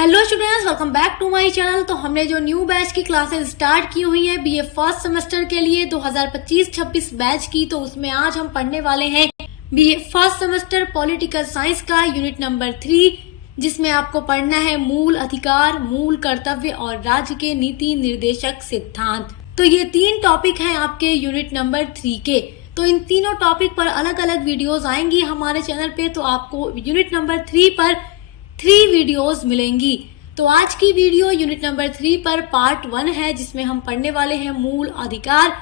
Hello students, welcome back to my channel. तो हमने जो न्यू बैच की क्लासेस स्टार्ट की हुई है बीए फर्स्ट सेमेस्टर के लिए 2025-26 बैच की, तो उसमें आज हम पढ़ने वाले हैं BA first semester political science का यूनिट नंबर 3, जिसमें आपको पढ़ना है मूल अधिकार, मूल कर्तव्य और राज्य के नीति निर्देशक सिद्धांत। तो ये 3 टॉपिक हैं आपके यूनिट नंबर 3 के। तो इन तीनों टॉपिक पर अलग अलग वीडियोस आएंगी हमारे चैनल पे, तो आपको यूनिट नंबर 3 पर 3 वीडियोस मिलेंगी। तो आज की वीडियो यूनिट नंबर 3 पर पार्ट 1 है, जिसमें हम पढ़ने वाले हैं मूल अधिकार,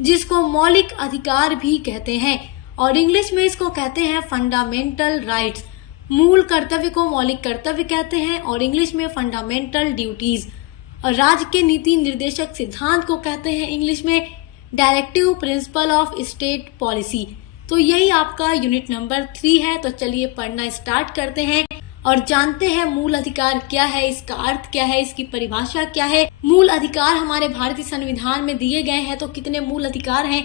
जिसको मौलिक अधिकार भी कहते हैं और इंग्लिश में इसको कहते हैं फंडामेंटल राइट्स। मूल कर्तव्य को मौलिक कर्तव्य कहते हैं और इंग्लिश में फंडामेंटल ड्यूटीज। और राज्य के नीति निर्देशक सिद्धांत को कहते हैं इंग्लिश में directive principle of state policy. तो यही आपका यूनिट नंबर 3 है। तो चलिए पढ़ना स्टार्ट करते हैं और जानते हैं मूल अधिकार क्या है, इसका अर्थ क्या है, इसकी परिभाषा क्या है। मूल अधिकार हमारे भारतीय संविधान में दिए गए हैं, तो कितने मूल अधिकार हैं,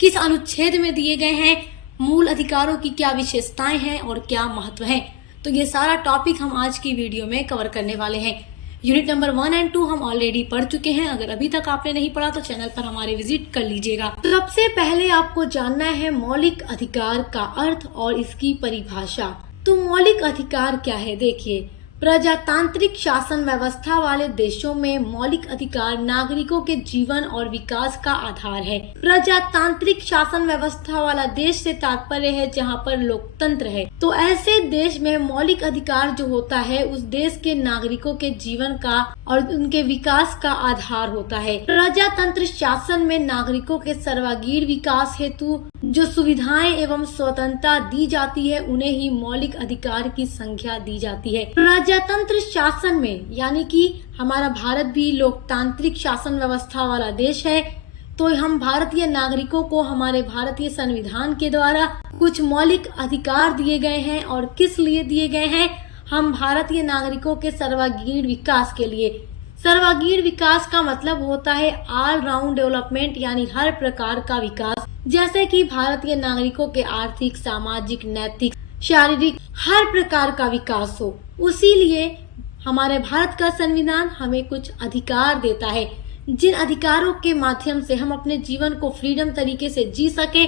किस अनुच्छेद में दिए गए हैं, मूल अधिकारों की क्या विशेषताएं हैं और क्या महत्व है। तो ये सारा टॉपिक हम आज की वीडियो में कवर करने वाले हैं। यूनिट नंबर 1 और 2 हम ऑलरेडी पढ़ चुके हैं। अगर अभी तक आपने नहीं पढ़ा तो चैनल पर हमारे विजिट कर लीजिएगा। तो सबसे पहले आपको जानना है मौलिक अधिकार का अर्थ और इसकी परिभाषा। तो मौलिक अधिकार क्या है? देखिए, प्रजातांत्रिक शासन व्यवस्था वाले देशों में मौलिक अधिकार नागरिकों के जीवन और विकास का आधार है। प्रजातांत्रिक शासन व्यवस्था वाला देश से तात्पर्य है जहाँ पर लोकतंत्र है। तो ऐसे देश में मौलिक अधिकार जो होता है उस देश के नागरिकों के जीवन का और उनके विकास का आधार होता है। प्रजातंत्र शासन में नागरिकों के सर्वांगीण विकास हेतु जो सुविधाएं एवं स्वतंत्रता दी जाती है उन्हें ही मौलिक अधिकार की संज्ञा दी जाती है। प्रजातंत्र शासन में, यानी कि हमारा भारत भी लोकतांत्रिक शासन व्यवस्था वाला देश है, तो हम भारतीय नागरिकों को हमारे भारतीय संविधान के द्वारा कुछ मौलिक अधिकार दिए गए हैं। और किस लिए दिए गए हैं? हम भारतीय नागरिकों के सर्वांगीण विकास के लिए। सर्वांगीण विकास का मतलब होता है ऑल राउंड डेवलपमेंट, यानी हर प्रकार का विकास, जैसे कि भारतीय नागरिकों के आर्थिक, सामाजिक, नैतिक, शारीरिक हर प्रकार का विकास हो। उसीलिए हमारे भारत का संविधान हमें कुछ अधिकार देता है, जिन अधिकारों के माध्यम से हम अपने जीवन को फ्रीडम तरीके से जी सके,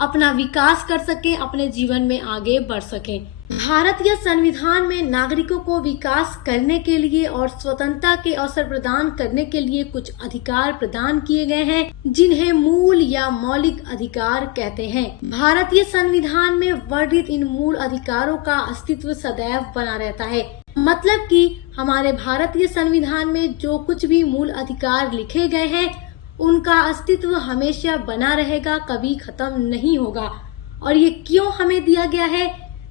अपना विकास कर सके, अपने जीवन में आगे बढ़ सके। भारतीय संविधान में नागरिकों को विकास करने के लिए और स्वतंत्रता के अवसर प्रदान करने के लिए कुछ अधिकार प्रदान किए गए हैं, जिन्हें मूल या मौलिक अधिकार कहते हैं। भारतीय संविधान में वर्णित इन मूल अधिकारों का अस्तित्व सदैव बना रहता है। मतलब कि हमारे भारतीय संविधान में जो कुछ भी मूल अधिकार लिखे गए हैं उनका अस्तित्व हमेशा बना रहेगा, कभी खत्म नहीं होगा। और ये क्यों हमें दिया गया है?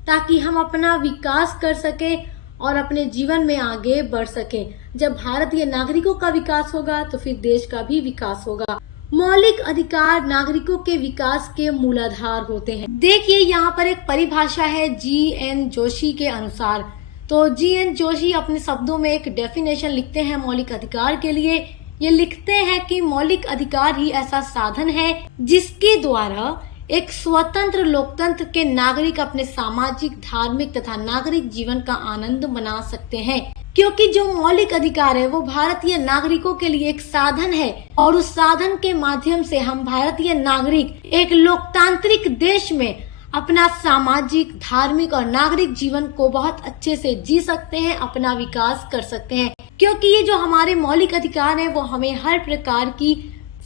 ताकि हम अपना विकास कर सके और अपने जीवन में आगे बढ़ सके। जब भारतीय नागरिकों का विकास होगा तो फिर देश का भी विकास होगा। मौलिक अधिकार नागरिकों के विकास के मूलाधार होते हैं। देखिए, यहाँ पर एक परिभाषा है जी.एन. जोशी के अनुसार। तो जी.एन. जोशी अपने शब्दों में एक डेफिनेशन लिखते हैं मौलिक अधिकार के लिए। ये लिखते हैं कि मौलिक अधिकार ही ऐसा साधन है जिसके द्वारा एक स्वतंत्र लोकतंत्र के नागरिक अपने सामाजिक, धार्मिक तथा नागरिक जीवन का आनंद मना सकते हैं। क्योंकि जो मौलिक अधिकार है वो भारतीय नागरिकों के लिए एक साधन है और उस साधन के माध्यम से हम भारतीय नागरिक एक लोकतांत्रिक देश में अपना सामाजिक, धार्मिक और नागरिक जीवन को बहुत अच्छे से जी सकते हैं, अपना विकास कर सकते हैं। क्योंकि ये जो हमारे मौलिक अधिकार हैं वो हमें हर प्रकार की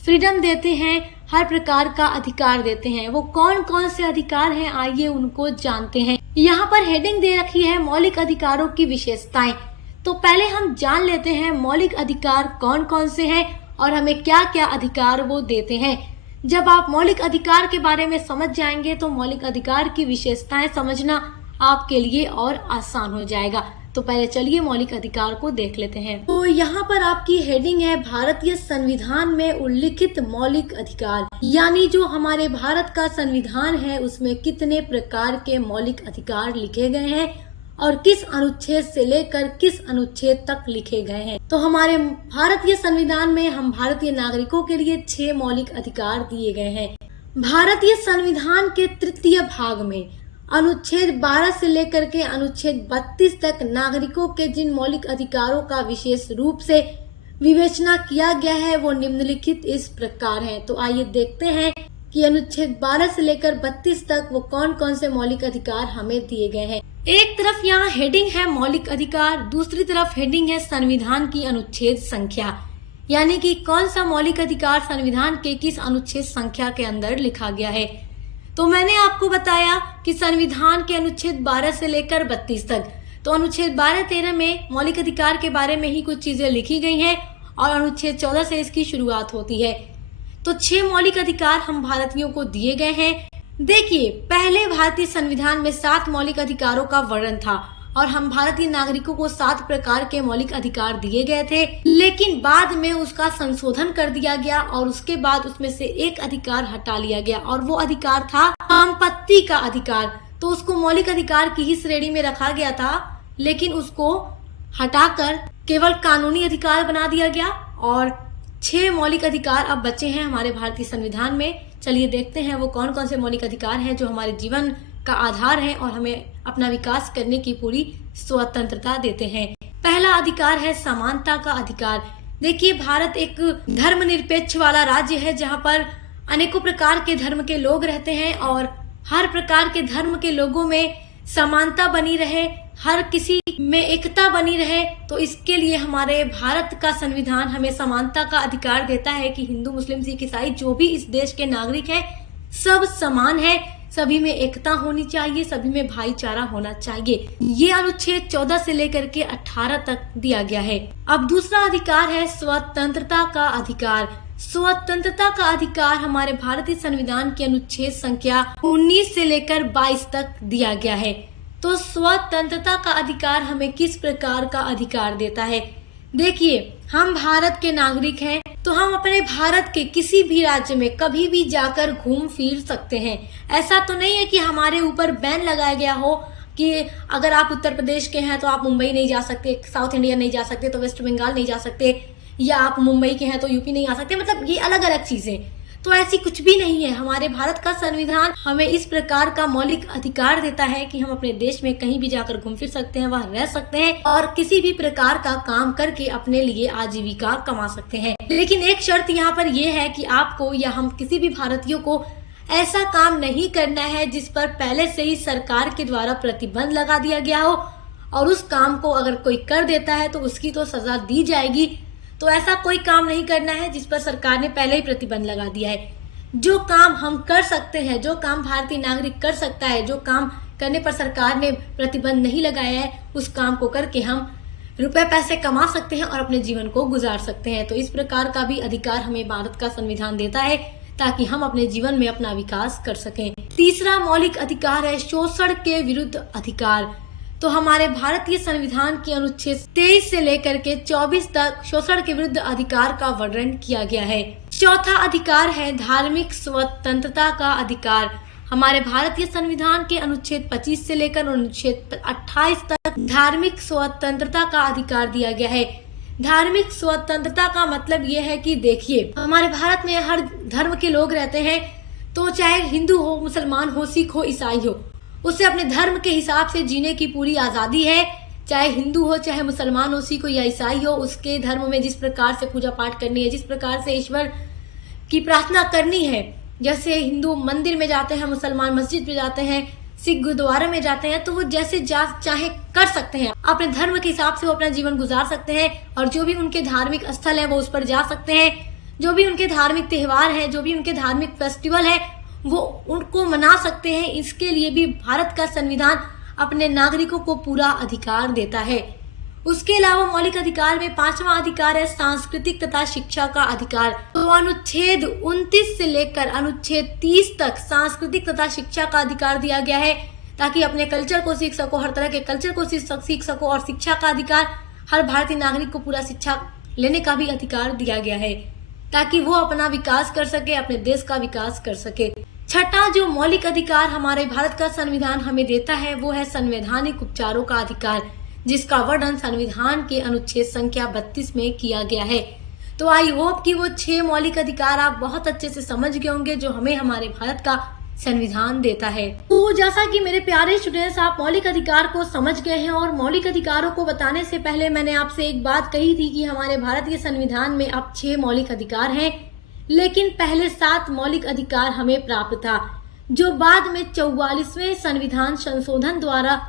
फ्रीडम देते हैं, हर प्रकार का अधिकार देते हैं। वो कौन कौन से अधिकार हैं, आइए उनको जानते हैं। यहाँ पर हेडिंग दे रखी है मौलिक अधिकारों की विशेषताएं। तो पहले हम जान लेते हैं मौलिक अधिकार कौन कौन से हैं और हमें क्या क्या अधिकार वो देते हैं। जब आप मौलिक अधिकार के बारे में समझ जाएंगे तो मौलिक अधिकार की विशेषताएं समझना आपके लिए और आसान हो जाएगा। तो पहले चलिए मौलिक अधिकार को देख लेते हैं। तो यहाँ पर आपकी हेडिंग है भारतीय संविधान में उल्लिखित मौलिक अधिकार, यानी जो हमारे भारत का संविधान है उसमें कितने प्रकार के मौलिक अधिकार लिखे गए हैं और किस अनुच्छेद से लेकर किस अनुच्छेद तक लिखे गए हैं। तो हमारे भारतीय संविधान में हम भारतीय नागरिकों के लिए 6 मौलिक अधिकार दिए गए हैं। भारतीय संविधान के 3य भाग में अनुच्छेद 12 से लेकर के अनुच्छेद 32 तक नागरिकों के जिन मौलिक अधिकारों का विशेष रूप से विवेचना किया गया है वो निम्नलिखित इस प्रकार है। तो आइए देखते हैं कि अनुच्छेद 12 से लेकर 32 तक वो कौन कौन से मौलिक अधिकार हमें दिए गए हैं। एक तरफ यहाँ हेडिंग है मौलिक अधिकार, दूसरी तरफ हेडिंग है संविधान की अनुच्छेद संख्या, यानी कि कौन सा मौलिक अधिकार संविधान के किस अनुच्छेद संख्या के अंदर लिखा गया है। तो मैंने आपको बताया कि संविधान के अनुच्छेद 12 से लेकर 32 तक, तो अनुच्छेद 12-13 में मौलिक अधिकार के बारे में ही कुछ चीजें लिखी गई हैं और अनुच्छेद 14 से इसकी शुरुआत होती है। तो 6 मौलिक अधिकार हम भारतीयों को दिए गए हैं। देखिए, पहले भारतीय संविधान में 7 मौलिक अधिकारों का वर्णन था और हम भारतीय नागरिकों को 7 प्रकार के मौलिक अधिकार दिए गए थे, लेकिन बाद में उसका संशोधन कर दिया गया और उसके बाद उसमें से एक अधिकार हटा लिया गया और वो अधिकार था संपत्ति का अधिकार। तो उसको मौलिक अधिकार की ही श्रेणी में रखा गया था, लेकिन उसको हटाकर केवल कानूनी अधिकार बना दिया गया और 6 मौलिक अधिकार अब बचे हैं हमारे भारतीय संविधान में। चलिए देखते हैं वो कौन कौन से मौलिक अधिकार हैं जो हमारे जीवन का आधार है और हमें अपना विकास करने की पूरी स्वतंत्रता देते हैं। पहला अधिकार है समानता का अधिकार। देखिए, भारत एक धर्मनिरपेक्ष वाला राज्य है जहाँ पर अनेकों प्रकार के धर्म के लोग रहते हैं और हर प्रकार के धर्म के लोगों में समानता बनी रहे, हर किसी में एकता बनी रहे। तो इसके लिए हमारे भारत का संविधान हमें समानता का अधिकार देता है कि हिंदू, मुस्लिम, सिख, ईसाई जो भी इस देश के नागरिक हैं सब समान है, सभी में एकता होनी चाहिए, सभी में भाईचारा होना चाहिए। ये अनुच्छेद 14 से लेकर के 18 तक दिया गया है। अब दूसरा अधिकार है स्वतंत्रता का अधिकार। स्वतंत्रता का अधिकार हमारे भारतीय संविधान के अनुच्छेद संख्या 19 से लेकर 22 तक दिया गया है। तो स्वतंत्रता का अधिकार हमें किस प्रकार का अधिकार देता है? देखिए, हम भारत के नागरिक हैं तो हम अपने भारत के किसी भी राज्य में कभी भी जाकर घूम फिर सकते हैं। ऐसा तो नहीं है कि हमारे ऊपर बैन लगाया गया हो कि अगर आप उत्तर प्रदेश के हैं तो आप मुंबई नहीं जा सकते, साउथ इंडिया नहीं जा सकते तो वेस्ट बंगाल नहीं जा सकते, या आप मुंबई के हैं तो यूपी नहीं आ सकते। मतलब ये अलग अलग चीजें, तो ऐसी कुछ भी नहीं है। हमारे भारत का संविधान हमें इस प्रकार का मौलिक अधिकार देता है कि हम अपने देश में कहीं भी जाकर घूम फिर सकते हैं, वहाँ रह सकते हैं और किसी भी प्रकार का काम करके अपने लिए आजीविका कमा सकते हैं। लेकिन एक शर्त यहाँ पर यह है कि आपको या हम किसी भी भारतीयों को ऐसा काम नहीं करना है जिस पर पहले से ही सरकार के द्वारा प्रतिबंध लगा दिया गया हो, और उस काम को अगर कोई कर देता है तो उसकी तो सजा दी जाएगी। तो ऐसा कोई काम नहीं करना है जिस पर सरकार ने पहले ही प्रतिबंध लगा दिया है। जो काम हम कर सकते हैं, जो काम भारतीय नागरिक कर सकता है, जो काम करने पर सरकार ने प्रतिबंध नहीं लगाया है, उस काम को करके हम रुपए पैसे कमा सकते हैं और अपने जीवन को गुजार सकते हैं। तो इस प्रकार का भी अधिकार हमें भारत का संविधान देता है ताकि हम अपने जीवन में अपना विकास कर सकें। तीसरा मौलिक अधिकार है शोषण के विरुद्ध अधिकार। तो हमारे भारतीय संविधान के अनुच्छेद 23 से लेकर के 24 तक शोषण के विरुद्ध अधिकार का वर्णन किया गया है। चौथा अधिकार है धार्मिक स्वतंत्रता का अधिकार। हमारे भारतीय संविधान के अनुच्छेद 25 से लेकर अनुच्छेद 28 तक धार्मिक स्वतंत्रता का अधिकार दिया गया है। धार्मिक स्वतंत्रता का मतलब यह है कि देखिए, हमारे भारत में हर धर्म के लोग रहते हैं, तो चाहे हिंदू हो, मुसलमान हो, सिख हो, ईसाई हो, उसे अपने धर्म के हिसाब से जीने की पूरी आजादी है। चाहे हिंदू हो, चाहे मुसलमान हो, सिख हो या ईसाई हो, उसके धर्म में जिस प्रकार से पूजा पाठ करनी है, जिस प्रकार से ईश्वर की प्रार्थना करनी है, जैसे हिंदू मंदिर में जाते हैं, मुसलमान मस्जिद में जाते हैं, सिख गुरुद्वारा में जाते हैं, तो वो जैसे चाहे कर सकते हैं। अपने धर्म के हिसाब से वो अपना जीवन गुजार सकते हैं और जो भी उनके धार्मिक स्थल है वो उस पर जा सकते हैं। जो भी उनके धार्मिक त्योहार है, जो भी उनके धार्मिक फेस्टिवल है, वो उनको मना सकते हैं। इसके लिए भी भारत का संविधान अपने नागरिकों को पूरा अधिकार देता है। उसके अलावा मौलिक अधिकार में 5वां अधिकार है सांस्कृतिक तथा शिक्षा का अधिकार। तो अनुच्छेद 29 से लेकर अनुच्छेद 30 तक सांस्कृतिक तथा शिक्षा का अधिकार दिया गया है ताकि अपने कल्चर को सीख सको, हर तरह के कल्चर को सीख सको। और शिक्षा का अधिकार, हर भारतीय नागरिक को पूरा शिक्षा लेने का भी अधिकार दिया गया है ताकि वो अपना विकास कर सके, अपने देश का विकास कर सके। छठा जो मौलिक अधिकार हमारे भारत का संविधान हमें देता है वो है संवैधानिक उपचारों का अधिकार, जिसका वर्णन संविधान के अनुच्छेद संख्या 32 में किया गया है। तो आई होप कि वो 6 मौलिक अधिकार आप बहुत अच्छे से समझ गए होंगे जो हमें हमारे भारत का संविधान देता है। तो जैसा कि मेरे प्यारे स्टूडेंट्स, आप मौलिक अधिकार को समझ गए हैं और मौलिक अधिकारों को बताने से पहले मैंने आपसे एक बात कही थी कि हमारे भारतीय संविधान में अब 6 मौलिक अधिकार हैं, लेकिन पहले 7 मौलिक अधिकार हमें प्राप्त था, जो बाद में 44वें संविधान संशोधन द्वारा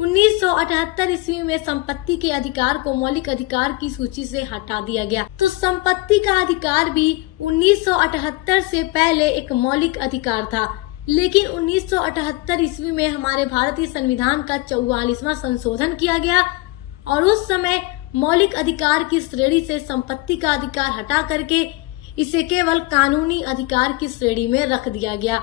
1978 ईस्वी में संपत्ति के अधिकार को मौलिक अधिकार की सूची से हटा दिया गया। तो संपत्ति का अधिकार भी 1978 से पहले एक मौलिक अधिकार था, लेकिन 1978 ईस्वी में हमारे भारतीय संविधान का 44वां संशोधन किया गया और उस समय मौलिक अधिकार की श्रेणी से संपत्ति का अधिकार हटा करके इसे केवल कानूनी अधिकार की श्रेणी में रख दिया गया।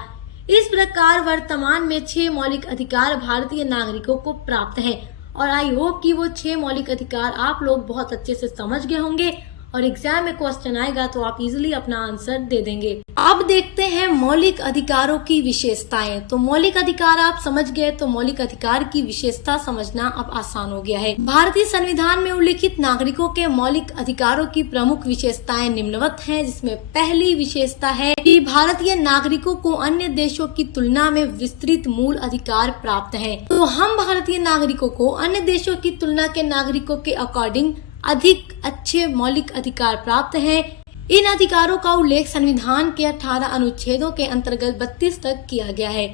इस प्रकार वर्तमान में 6 मौलिक अधिकार भारतीय नागरिकों को प्राप्त हैं और आई होप कि वो 6 मौलिक अधिकार आप लोग बहुत अच्छे से समझ गए होंगे और एग्जाम में क्वेश्चन आएगा तो आप इजीली अपना आंसर दे देंगे। अब देखते हैं मौलिक अधिकारों की विशेषताएं। तो मौलिक अधिकार आप समझ गए, तो मौलिक अधिकार की विशेषता समझना अब आसान हो गया है। भारतीय संविधान में उल्लिखित नागरिकों के मौलिक अधिकारों की प्रमुख विशेषताएं निम्नवत हैं, जिसमें पहली विशेषता है कि भारतीय नागरिकों को अन्य देशों की तुलना में विस्तृत मूल अधिकार प्राप्त है। तो हम भारतीय नागरिकों को अन्य देशों की तुलना के नागरिकों के अकॉर्डिंग अधिक अच्छे मौलिक अधिकार प्राप्त हैं। इन अधिकारों का उल्लेख संविधान के 18 अनुच्छेदों के अंतर्गत 32 तक किया गया है।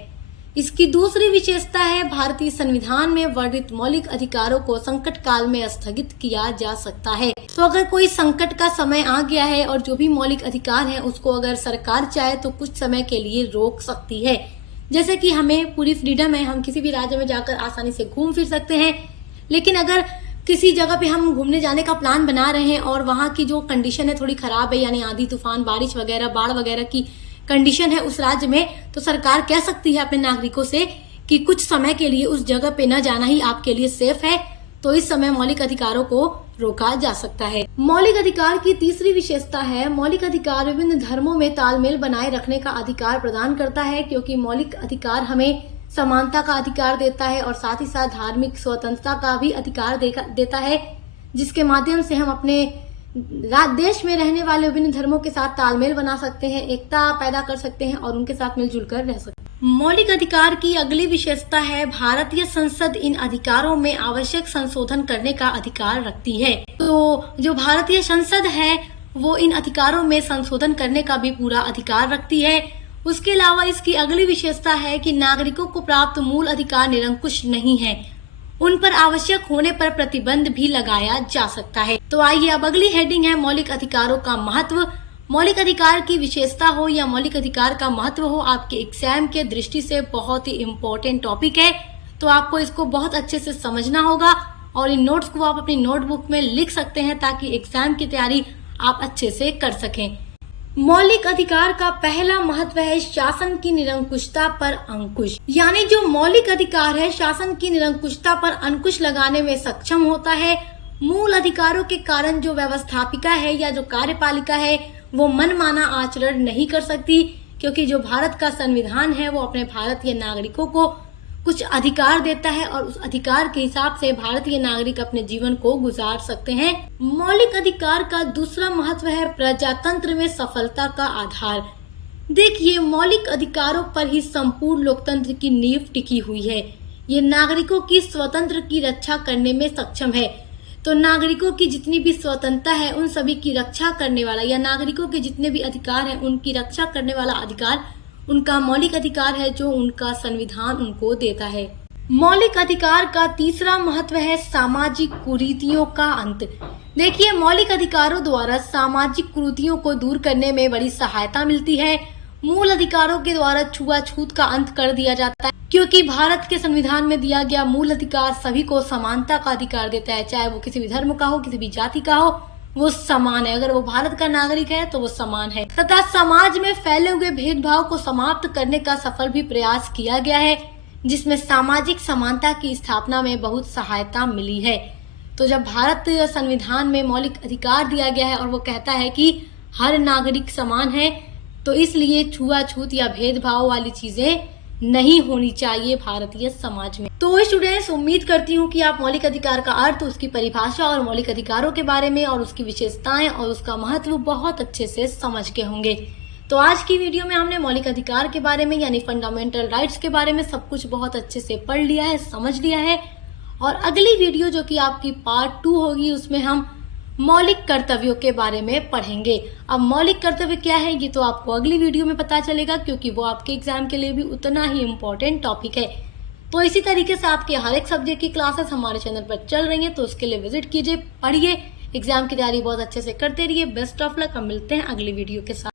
इसकी दूसरी विशेषता है भारतीय संविधान में वर्णित मौलिक अधिकारों को संकट काल में स्थगित किया जा सकता है। तो अगर कोई संकट का समय आ गया है और जो भी मौलिक अधिकार है उसको अगर सरकार चाहे तो कुछ समय के लिए रोक सकती है। जैसे कि हमें पूरी फ्रीडम है, हम किसी भी राज्य में जाकर आसानी से घूम फिर सकते हैं, लेकिन अगर किसी जगह पे हम घूमने जाने का प्लान बना रहे हैं और वहाँ की जो कंडीशन है थोड़ी खराब है, यानी आंधी तूफान बारिश वगैरह बाढ़ वगैरह की कंडीशन है उस राज्य में, तो सरकार कह सकती है अपने नागरिकों से कि कुछ समय के लिए उस जगह पे न जाना ही आपके लिए सेफ है। तो इस समय मौलिक अधिकारों को रोका जा सकता है। मौलिक अधिकार की तीसरी विशेषता है मौलिक अधिकार विभिन्न धर्मों में तालमेल बनाए रखने का अधिकार प्रदान करता है, क्योंकि मौलिक अधिकार हमें समानता का अधिकार देता है और साथ ही साथ धार्मिक स्वतंत्रता का भी अधिकार देता है, जिसके माध्यम से हम अपने देश में रहने वाले विभिन्न धर्मों के साथ तालमेल बना सकते हैं, एकता पैदा कर सकते हैं और उनके साथ मिलजुल कर रह सकते हैं। मौलिक अधिकार की अगली विशेषता है भारतीय संसद इन अधिकारों में आवश्यक संशोधन करने का अधिकार रखती है। तो जो भारतीय संसद है वो इन अधिकारों में संशोधन करने का भी पूरा अधिकार रखती है। उसके अलावा इसकी अगली विशेषता है कि नागरिकों को प्राप्त मूल अधिकार निरंकुश नहीं है, उन पर आवश्यक होने पर प्रतिबंध भी लगाया जा सकता है। तो आइए अब अगली हेडिंग है मौलिक अधिकारों का महत्व। मौलिक अधिकार की विशेषता हो या मौलिक अधिकार का महत्व हो, आपके एग्जाम के दृष्टि से बहुत ही इम्पोर्टेंट टॉपिक है, तो आपको इसको बहुत अच्छे से समझना होगा और इन नोट्स को आप अपनी नोटबुक में लिख सकते हैं ताकि एग्जाम की तैयारी आप अच्छे से कर सकें। मौलिक अधिकार का पहला महत्व है शासन की निरंकुशता पर अंकुश, यानी जो मौलिक अधिकार है शासन की निरंकुशता पर अंकुश लगाने में सक्षम होता है। मूल अधिकारों के कारण जो व्यवस्थापिका है या जो कार्यपालिका है वो मनमाना आचरण नहीं कर सकती, क्योंकि जो भारत का संविधान है वो अपने भारतीय नागरिकों को कुछ अधिकार देता है और उस अधिकार के हिसाब से भारतीय नागरिक अपने जीवन को गुजार सकते हैं। मौलिक अधिकार का दूसरा महत्व है प्रजातंत्र में सफलता का आधार। देखिए, मौलिक अधिकारों पर ही संपूर्ण लोकतंत्र की नींव टिकी हुई है। ये नागरिकों की स्वतंत्र की रक्षा करने में सक्षम है। तो नागरिकों की जितनी भी स्वतंत्रता है उन सभी की रक्षा करने वाला या नागरिकों के जितने भी अधिकार हैं उनकी रक्षा करने वाला अधिकार उनका मौलिक अधिकार है, जो उनका संविधान उनको देता है। मौलिक अधिकार का तीसरा महत्व है सामाजिक कुरीतियों का अंत। देखिए, मौलिक अधिकारों द्वारा सामाजिक कुरीतियों को दूर करने में बड़ी सहायता मिलती है। मूल अधिकारों के द्वारा छुआछूत का अंत कर दिया जाता है, क्योंकि भारत के संविधान में दिया गया मूल अधिकार सभी को समानता का अधिकार देता है, चाहे वो किसी भी धर्म का हो, किसी भी जाति का हो, वो समान है। अगर वो भारत का नागरिक है तो वो समान है। तथा समाज में फैले हुए भेदभाव को समाप्त करने का सफल भी प्रयास किया गया है, जिसमें सामाजिक समानता की स्थापना में बहुत सहायता मिली है। तो जब भारत संविधान में मौलिक अधिकार दिया गया है और वो कहता है कि हर नागरिक समान है, तो इसलिए छुआछूत या भेदभाव वाली चीजें नहीं होनी चाहिए भारतीय समाज में। तो स्टूडेंट्स, उम्मीद करती हूँ कि आप मौलिक अधिकार का अर्थ, उसकी परिभाषा और मौलिक अधिकारों के बारे में और उसकी विशेषताएं और उसका महत्व बहुत अच्छे से समझ गए होंगे। तो आज की वीडियो में हमने मौलिक अधिकार के बारे में यानी फंडामेंटल राइट्स के बारे में सब कुछ बहुत अच्छे से पढ़ लिया है, समझ लिया है। और अगली वीडियो जो कि आपकी पार्ट 2 होगी उसमें हम मौलिक कर्तव्यों के बारे में पढ़ेंगे। अब मौलिक कर्तव्य क्या है ये तो आपको अगली वीडियो में पता चलेगा, क्योंकि वो आपके एग्जाम के लिए भी उतना ही इम्पोर्टेंट टॉपिक है। तो इसी तरीके से आपके हर एक सब्जेक्ट की क्लासेस हमारे चैनल पर चल रही हैं, तो उसके लिए विजिट कीजिए, पढ़िए, एग्जाम की तैयारी बहुत अच्छे से करते रहिए। Best of luck. हम मिलते हैं अगली वीडियो के साथ।